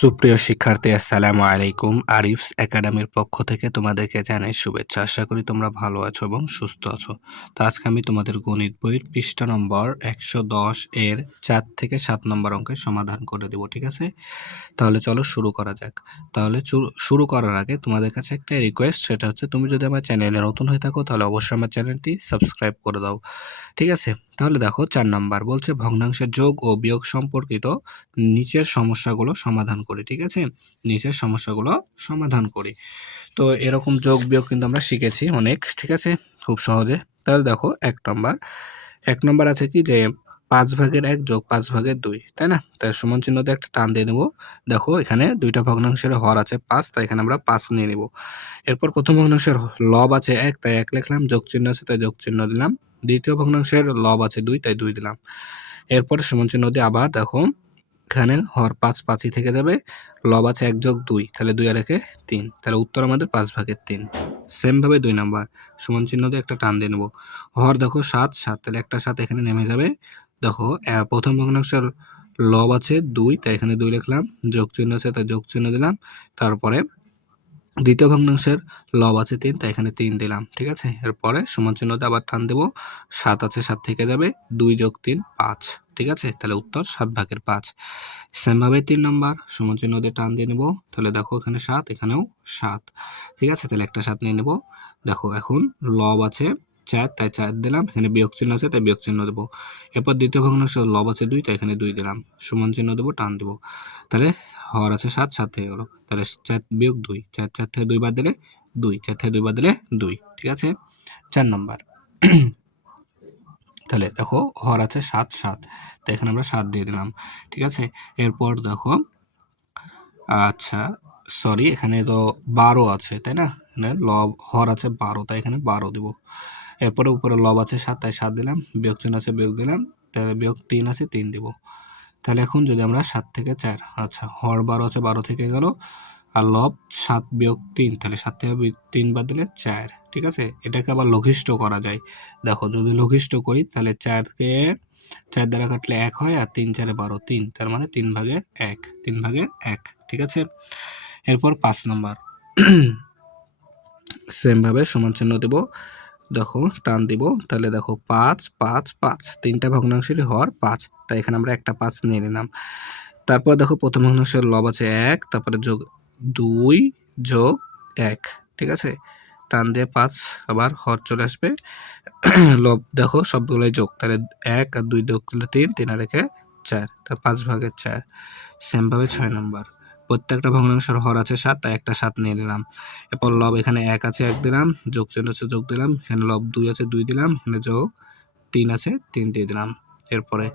সুপ্রিয় শিক্ষার্থী, আসসালামু আলাইকুম। আরিফস একাডেমির পক্ষ থেকে তোমাদেরকে জানাই শুভেচ্ছা। আশা করি তোমরা ভালো আছো এবং সুস্থ আছো। তো আজকে আমি তোমাদের গণিত বইয়ের পৃষ্ঠা নম্বর 110 এর 4 থেকে 7 নম্বর অঙ্কের সমাধান করে দেব, ঠিক আছে? তাহলে চলো শুরু করা যাক। তাহলে শুরু করার আগে তোমাদের কাছে একটা রিকোয়েস্ট, সেটা হচ্ছে তুমি যদি আমার চ্যানেলে নতুন হয়ে থাকো তাহলে অবশ্যই আমার চ্যানেলটি সাবস্ক্রাইব করে দাও, ঠিক আছে? তাহলে দেখো 4 নাম্বার বলছে ভগ্নাংশের যোগ ও বিয়োগ সম্পর্কিত নিচের সমস্যাগুলো সমাধান করি, ঠিক আছে? নিচের সমস্যাগুলো সমাধান করি। তো এরকম যোগ বিয়োগ কিন্তু আমরা শিখেছি অনেক, ঠিক আছে? খুব সহজে। তাহলে দেখো 1 নম্বর আছে কি যে 5/1 যোগ 5/2, তাই না? তাই সমান চিহ্ন দিয়ে একটা টান দিয়ে নেব। দেখো এখানে দুইটা ভগ্নাংশের হর আছে 5, তাই এখানে আমরা 5 নিয়ে নিব। এরপর প্রথম ভগ্নাংশের লব আছে 1, তাই 1 লিখলাম, যোগ চিহ্ন আছে তাই যোগ চিহ্ন দিলাম। দ্বিতীয় ভগ্নাংশের লব আছে 2, তাই 2 দিলাম। এরপরে সমান চিহ্ন দিয়ে আবার দেখো এখানে হর 5 5ই থেকে যাবে, লব আছে 1 যোগ 2, তাহলে 2 আর 1 3, তাহলে উত্তর আমাদের 5/3। সেম ভাবে 2 নাম্বার সমান চিহ্ন দিয়ে একটা টান দিয়ে নেব। হর দেখো 7 7, তাহলে একটা 7 এখানে নেমে যাবে। দেখো প্রথম ভগ্নাংশের লব আছে 2, তাই এখানে 2 লিখলাম, যোগ চিহ্ন আছে তাই যোগ চিহ্ন দিলাম। তারপরে দ্বিতীয় ভগ্নাংশের লব আছে 3, তাই এখানে 3 দিলাম, ঠিক আছে? এরপরে সমান চিহ্ন দিয়ে আবার টান দেব, 7 আছে 7 থেকে যাবে, 2 যোগ 3 5, ঠিক আছে? তাহলে উত্তর 7/5। সেম ভাবে 3 নাম্বার সমান চিহ্ন দিয়ে টান দিয়ে নেব। তাহলে দেখো এখানে 7, এখানেও 7, ঠিক আছে? তাহলে একটা 7 নিয়ে নেব। দেখো এখন লব আছে 4, তাই 4 দিলাম, এখানে বিয়োগ চিহ্ন আছে তাই বিয়োগ চিহ্ন দেবো। এরপর দ্বিতীয় ভগ্নাংশের লব আছে 2, তাই এখানে 2 দিলাম, সমান চিহ্ন দেবো, টান দেবো। তাহলে হর আছে 7 7 থেকে গেল, তাহলে 4 বিয়োগ 2, 4 4 থেকে 2 বাদ দিলে 2, 4 থেকে 2 বাদ দিলে 2, ঠিক আছে? 4 নাম্বার তাহলে দেখো হর আছে 7 7, তাই এখানে আমরা 7 দিয়ে দিলাম, ঠিক আছে? এরপর দেখো আচ্ছা সরি, এখানে তো 12 আছে, তাই না? এখানে লব হর আছে 12, তাই এখানে 12 দিব। এরপরে উপরে লব আছে 7, তাই 7 দিলাম, বিয়োগ চিহ্ন আছে বিয়োগ দিলাম, তাহলে বিয়োগ 3 আছে 3 দিব। তাহলে এখন যদি আমরা 7 থেকে 4, আচ্ছা হর 12 আছে 12 থেকে গেল, আর লব 7 বিয়োগ 3, তাহলে 7 থেকে 3 বাদ দিলে 4, ঠিক আছে? এটাকে আবার লঘিষ্ঠ করা যায়। দেখো যদি লঘিষ্ঠ করি তাহলে 4কে 4 দ্বারা কাটলে 1 হয়, আর 3 4 12, 3, তার মানে 3/1, 3/1, ঠিক আছে? এরপর 5 নম্বর সেম ভাবে সমান চিহ্ন দেব, দেখো টান দিব, তাহলে দেখো 5 5 5, তিনটা ভগ্নাংশেরই হর 5, তাই এখানে আমরা একটা 5 নিয়ে নিলাম। তারপর দেখো প্রথম ভগ্নাংশের লব আছে 1, তারপরে যোগ 2 যোগ 1, ঠিক আছে? টান দিয়ে 5, আবার হর চলে আসবে। লব দেখো সবগুলোই যোগ, তাহলে 1 আর 2 যোগ করলে 3, 3 আর 1 4, তার 5/4। সেম ভাবে 6 নম্বর প্রত্যেকটা ভগ্নাংশের হর আছে 7, তাই একটা 7 নিয়ে নিলাম। এরপর লব এখানে 1 আছে 1 দিলাম, যোগ চিহ্ন আছে যোগ দিলাম, এখানে লব 2 আছে 2 দিলাম, এখানে যোগ 3 আছে 3 দিয়ে দিলাম। এরপরে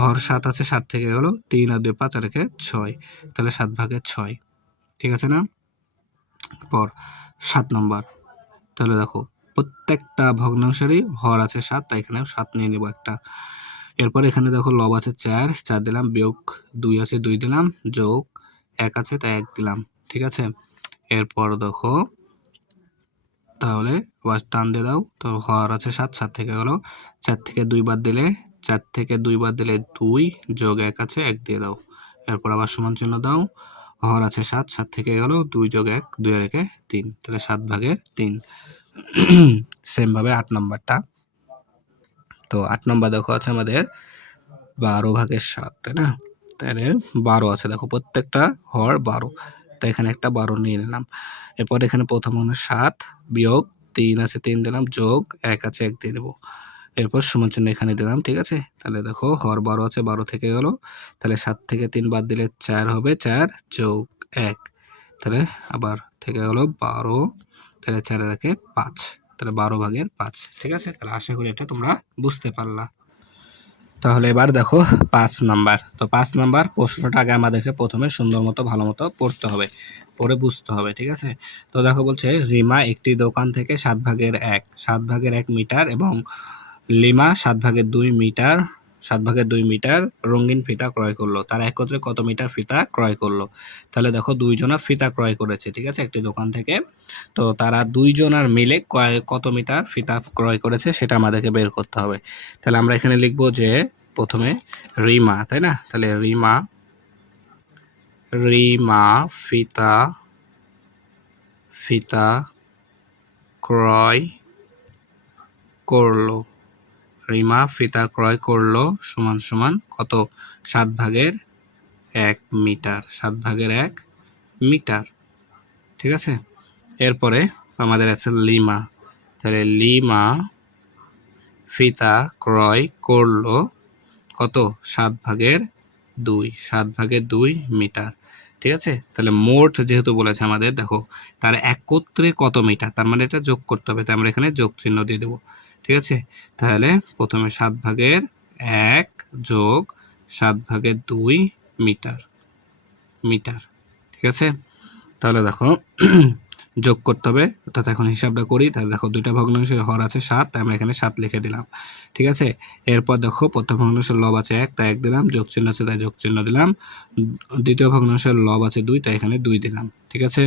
হর 7 আছে 7 থেকে গেল, 3 আর 2 5 আর 1 6, তাহলে 7/6, ঠিক আছে না? পর 7 নম্বর তাহলে দেখো প্রত্যেকটা ভগ্নাংশেরই হর আছে 7, তাই এখানে 7 নিয়ে নিব একটা। এরপর এখানে দেখো লব আছে 4 4 দিলাম, বিয়োগ 2 আছে 2 দিলাম, যোগ 1 আছে তাই 1 দিলাম, ঠিক আছে? এরপর দেখো তাহলে আবার টান দিয়ে দাও, তো হর আছে 7 7 থেকে গেল, 4 থেকে 2 বাদ দিলে 4 থেকে 2 বাদ দিলে 2, যোগ 1 আছে 1 দিয়ে দাও। এরপর আবার সমান চিহ্ন দাও, হর আছে 7 7 থেকে গেল, 2 যোগ 1, 2 আর 1 3, তাহলে 7/3। সেম ভাবে 8 নাম্বারটা, তো 8 নাম্বার দেখো আছে আমাদের 12/7, তাই না? তাহলে 12 আছে, দেখো প্রত্যেকটা হর 12, তাই এখানে একটা 12 নিয়ে নিলাম। এরপর এখানে প্রথম হলো 7 বিয়োগ 3 আছে 3 দিলাম, যোগ 1 আছে 1 দিয়ে দেবো। এরপর সমান চিহ্ন এখানে দিলাম, ঠিক আছে? তাহলে দেখো হর 12 আছে 12 থেকে গেল, তাহলে 7 থেকে 3 বাদ দিলে 4 হবে, 4 যোগ 1, তাহলে আবার থেকে গেল 12, তাহলে 4 আর 1 5, তাহলে 12/5, ঠিক আছে? তাহলে আশা করি এটা তোমরা বুঝতে পারলা। তাহলে এবার দেখো 5 নাম্বার, তো 5 নাম্বার প্রশ্নটা আগে আমাদেরকে প্রথমে সুন্দর মতো ভালো মতো পড়তে হবে, পড়ে বুঝতে হবে, ঠিক আছে? তো দেখো বলছে রিমা একটি দোকান থেকে 7/1 মিটার এবং লিমা 7/2 মিটার রঙিন ফিতা ক্রয় করলো, তারা একত্রে কত মিটার ফিতা ক্রয় করলো? তাহলে দেখো দুইজনা ফিতা ক্রয় করেছে, ঠিক আছে, একটি দোকান থেকে। তো তারা দুইজনার মিলে কত মিটার ফিতা ক্রয় করেছে সেটা আমাদেরকে বের করতে হবে। তাহলে আমরা এখানে লিখবো যে প্রথমে রিমা, তাই না? তাহলে রিমা ফিতা ক্রয় করলো। রিমা ফিতা ক্রয় করলো সমান সমান কত? 7/1 মিটার। 7/1 মিটার। ঠিক আছে, এরপরে আমাদের আছে লিমা। তাহলে লিমা ফিতা ক্রয় করলো কত? 7/2। 7/2 মিটার। ঠিক আছে, তাহলে মোট যেহেতু বলেছে আমাদের, দেখো তার একত্রে কত মিটার, তার মানে এটা যোগ করতে হবে, তাই আমরা এখানে যোগ চিহ্ন দিয়ে দেবো। ঠিক আছে, তাহলে প্রথমে 7/1 যোগ 7/2 মিটার। ঠিক আছে, তাহলে দেখো যোগ করতে হবে, অর্থাৎ এখন হিসাবটা করি। তাহলে দেখো দুইটা ভগ্নাংশের হর আছে 7, তাই আমরা এখানে 7 লিখে দিলাম। ঠিক আছে, এরপর দেখো প্রথম ভগ্নাংশের লব আছে 1, তাই 1 দিলাম, যোগ চিহ্ন আছে তাই যোগ চিহ্ন দিলাম। দ্বিতীয় ভগ্নাংশের লব আছে 2, তাই এখানে 2 দিলাম। ঠিক আছে,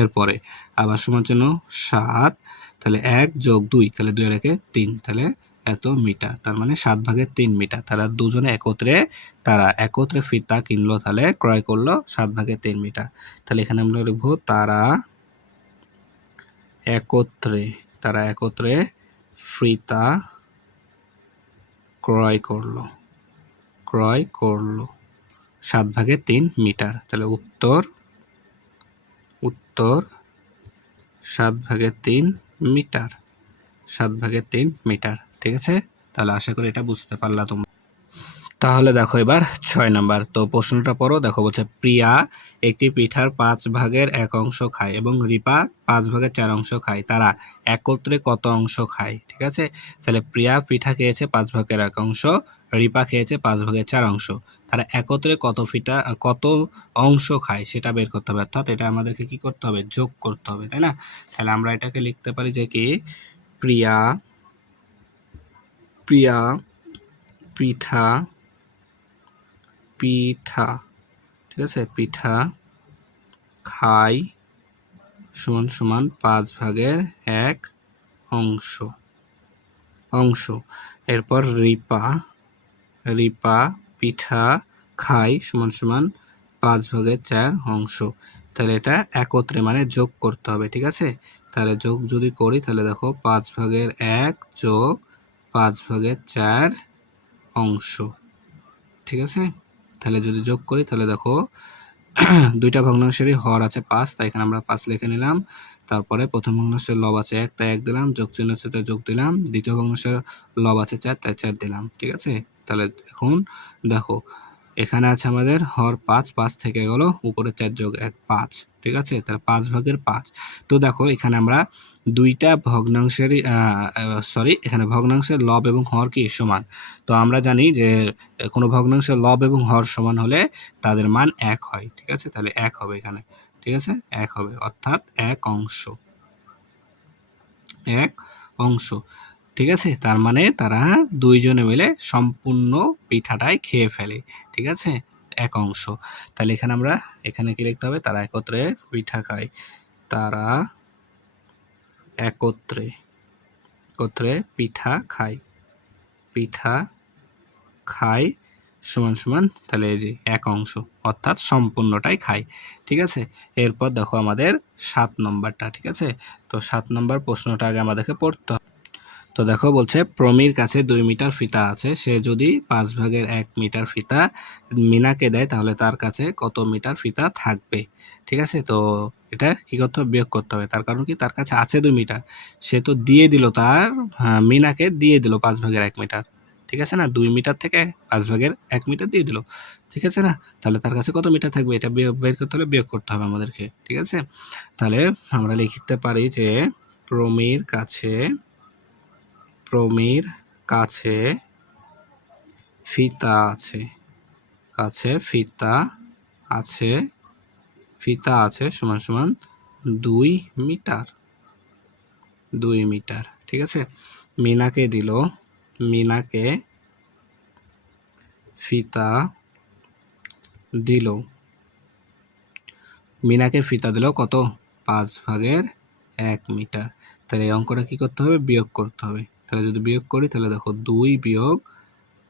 এরপরে আবার সমান চিহ্ন 7, তাহলে 1 যোগ 2, তাহলে 2 এর 1 3, তাহলে এত মিটার, তার মানে 7/3 মিটার। তারা একত্রে ফিতা কিনলো, তাহলে ক্রয় করলো 7/3 মিটার। তাহলে এখানে আমরা লিখবো তারা একত্রে ফিতা ক্রয় করলো 7/3 মিটার। তাহলে উত্তর 7/3 মিটার। 7/3 মিটার। ঠিক আছে, তাহলে আশা করি এটা বুঝতে পারলা তোমরা। তাহলে দেখো এবার 6 নাম্বার। তো প্রশ্নটা পড়ো। দেখো বলছে প্রিয়া একটি পিঠার 5/1 অংশ খায় এবং রিপা 5/4 অংশ খায়। তারা একত্রে কত অংশ খায়? ঠিক আছে, তাহলে প্রিয়া পিঠা খেয়েছে 5/1 অংশ, রিপা খেয়েছে 5/4 অংশ। তারা একত্রে কত অংশ খায় সেটা বের করতে হবে, অর্থাৎ এটা আমাদেরকে কি করতে হবে? যোগ করতে হবে, তাই না? তাহলে আমরা এটাকে লিখতে পারি যে কি, প্রিয়া পিঠা ঠিক আছে, পিঠা খায় সমান সমান 5/1 অংশ। এরপর রিপা পিঠা খায় সমান সমান 5/4 অংশ। তাহলে এটা একত্রে মানে যোগ করতে হবে। ঠিক আছে, তাহলে যোগ যদি করি তাহলে দেখো 5/1 যোগ 5/4 অংশ। ঠিক আছে, তাহলে যদি যোগ করি তাহলে দেখো দুইটা ভগ্নাংশেরই হর আছে 5, তাই এখানে আমরা 5 লিখে নিলাম। তারপরে প্রথম ভগ্নাংশের লব আছে 1, তাই 1 দিলাম, যোগ চিহ্ন আছে তাই যোগ দিলাম। দ্বিতীয় ভগ্নাংশের লব আছে 4, তাই 4 দিলাম। ঠিক আছে, তাহলে এখন দেখো এখানে আছে আমাদের হর 5 থেকে গেল, উপরে 4 যোগ 1 5। ঠিক আছে, তাহলে 5/5। তো দেখো এখানে আমরা দুইটা ভগ্নাংশেরই এখানে ভগ্নাংশের লব এবং হর কি সমান। তো আমরা জানি যে কোনো ভগ্নাংশের লব এবং হর সমান হলে তাদের মান 1 হয়। ঠিক আছে, তাহলে 1 হবে এখানে। ঠিক আছে, 1 হবে, অর্থাৎ 1 অংশ। ঠিক আছে, তার মানে তারা দুইজনে মিলে সম্পূর্ণ পিঠাটাই খেয়ে ফেলে। ঠিক আছে, 1 অংশ। তাহলে এখানে কি লিখতে হবে? তারা একত্রে পিঠা খায়। তারা একত্রে পিঠা খায় সমান সমান, তাহলে এই যে 1 অংশ, অর্থাৎ সম্পূর্ণটাই খায়। ঠিক আছে, এরপর দেখো আমাদের 7 নম্বরটা। ঠিক আছে, তো 7 নম্বর প্রশ্নটা আগে আমাদেরকে পড়তে হবে। তো দেখো বলছে প্রমীর কাছে 2 মিটার ফিতা আছে, সে যদি 5/1 মিটার ফিতা মিনাকে দেয় তাহলে তার কাছে কত মিটার ফিতা থাকবে? ঠিক আছে, তো এটা কি করতে হবে? বিয়োগ করতে হবে। তার কারণ কি, তার কাছে আছে 2 মিটার, সে তো দিয়ে দিল মিনাকে দিয়ে দিল 5/1 মিটার। ঠিক আছে না, 2 মিটার থেকে 5/1 মিটার দিয়ে দিল। ঠিক আছে না, তাহলে তার কাছে কত মিটার থাকবে? এটা বের করতে হলে বিয়োগ করতে হবে আমাদেরকে। ঠিক আছে, তাহলে আমরা লিখতে পারি যে প্রমীর কাছে ফিতা আছে সমান সমান 2 মিটার। ঠিক আছে, মিনাকে ফিতা দিল কত? 5/1 মিটার। তাহলে এই অঙ্কটা কি করতে হবে? বিয়োগ করতে হবে। তাহলে যদি বিয়োগ করি তাহলে দেখো 2 বিয়োগ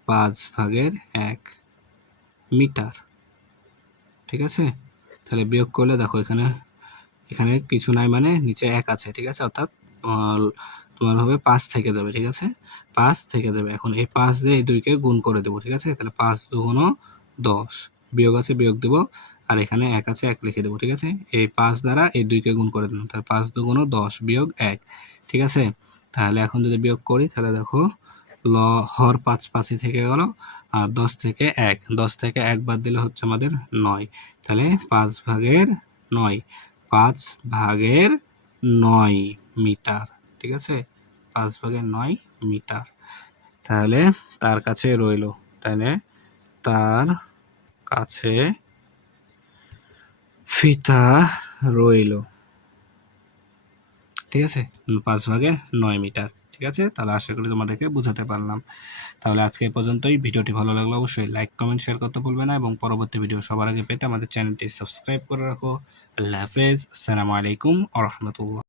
5/1 মিটার। ঠিক আছে। তাহলে বিয়োগ করলে দেখো এখানে এখানে কিছু নাই মানে নিচে ১ আছে, ঠিক আছে, অর্থাৎ তোমার হবে ৫ থেকে যাবে, ঠিক আছে, ৫ থেকে যাবে। এখন এই ৫ দিয়ে এই ২ কে গুণ করে দেবো, ঠিক আছে। তাহলে ৫ দুগুণ ১০, বিয়োগ আছে বিয়োগ দেব, আর এখানে ১ আছে ১ লিখে দেবো, ঠিক আছে। এই ৫ দ্বারা এই ২ কে গুণ করে দিলাম, তাহলে ৫ দুগুণ ১০ বিয়োগ ১, ঠিক আছে। তাহলে এখন যদি বিয়োগ করি তাহলে দেখো হর ৫ ৫ই থেকে গেল, আর ১০ থেকে ১, ১০ থেকে ১ বাদ দিলে হচ্ছে আমাদের ৯, তাহলে ৫ ভাগের ৯, ৫ ভাগের ৯ মিটার, ঠিক আছে, ৫ ভাগের ৯ মিটার। তাহলে তার কাছে রইল, তাহলে তার কাছে ফিতা রইল, ঠিক আছে, ৫ ভাগের ৯ মিটার, ঠিক আছে। তাহলে আশা করি তোমাদেরকে বোঝাতে পারলাম। তাহলে আজকে এই পর্যন্তই। ভিডিওটি ভালো লাগলে অবশ্যই লাইক কমেন্ট শেয়ার করতে ভুলবে না, এবং পরবর্তী ভিডিও সবার আগে পেতে আমাদের চ্যানেলটি সাবস্ক্রাইব করে রাখো। আল্লাহ হাফেজ, আসসালামু আলাইকুম ওয়া রাহমাতুল্লাহ।